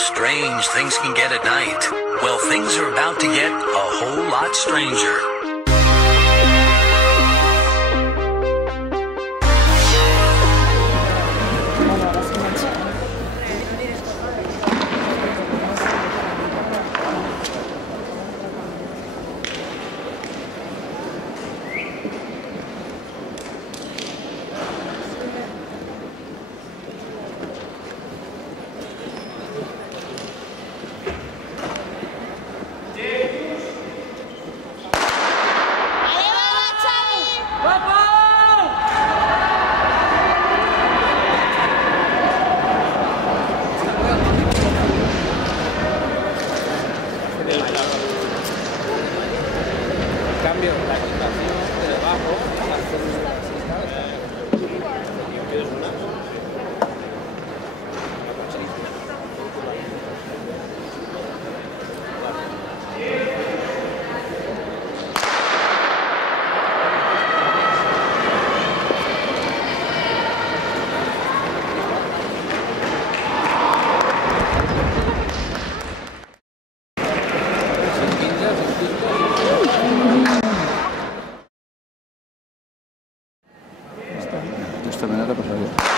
strange things can get at night. Well, things are about to get a whole lot stranger. Cambio la situación de debajo, Esta manera pasaría.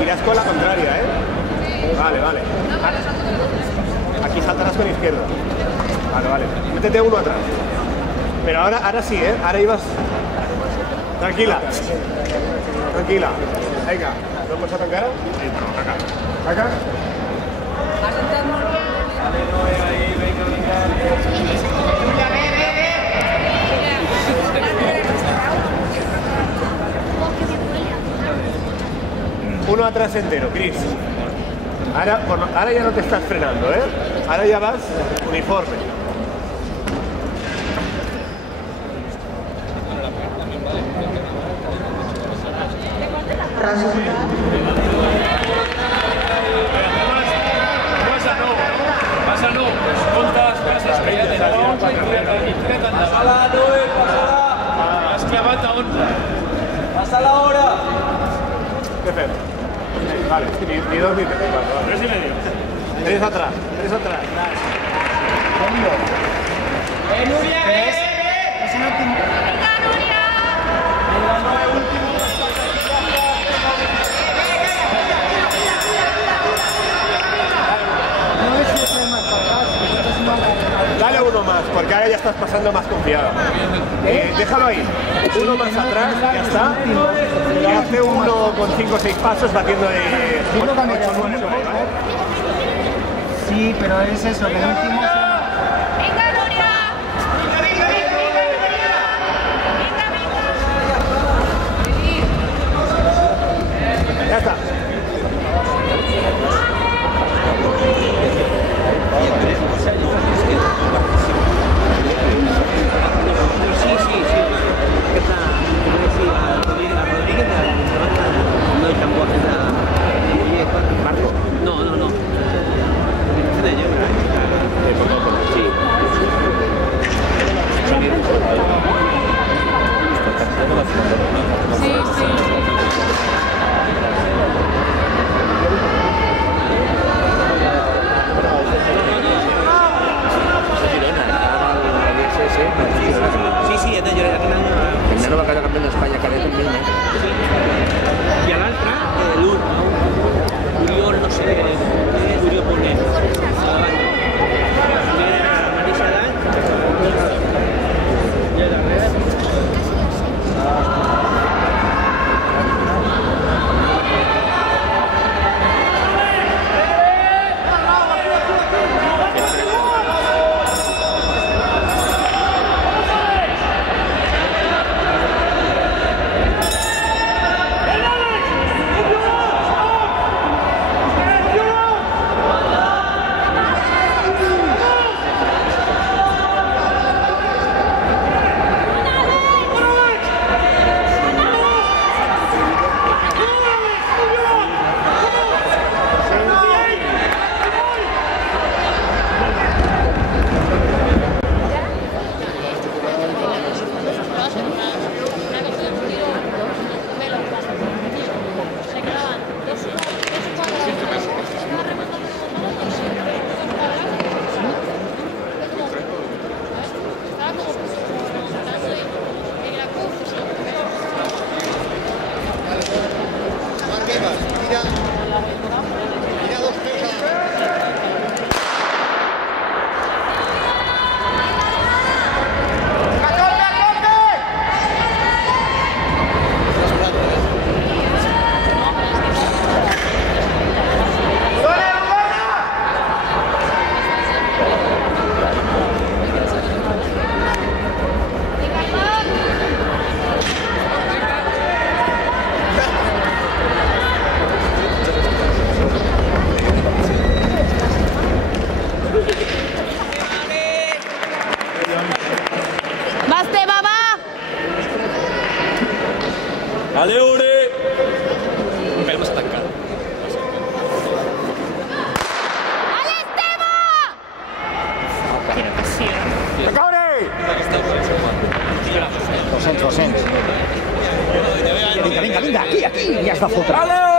Irás con la contraria, ¿eh? Vale, vale. Aquí saltarás con izquierda. Vale, vale. Métete uno atrás. Pero ahora sí, ¿eh? Ahora ibas... Tranquila. Tranquila. Venga. ¿No puedes atacar? Sí, no, acá. Acá. Uno atrás entero, Chris. Ahora ya no te estás frenando, ¿eh? Ahora ya vas uniforme. Passa no, comptes, passes, que ja tens 11 i tret endavant. Passa-la, Noé, passa-la. Has clavat a 11. Passa l'hora. Què fem? Vale, ni dos ni tres. Vale. 3 y medio. Tres atrás, tres atrás. Núria, Es el último. Venga, Noé, último. No es si es más para atrás, es más. Dale uno más, porque ahora ya estás pasando más confiado. Déjalo ahí. Uno más atrás, ya está. Y hace uno con 5 o 6 pasos batiendo de 8 o 9 por ahí, ¿vale? Sí, pero es eso, que el último... Ya está. Aleure! Un pèl més tancat. Vinga, aquí, aquí, ja has de fotre.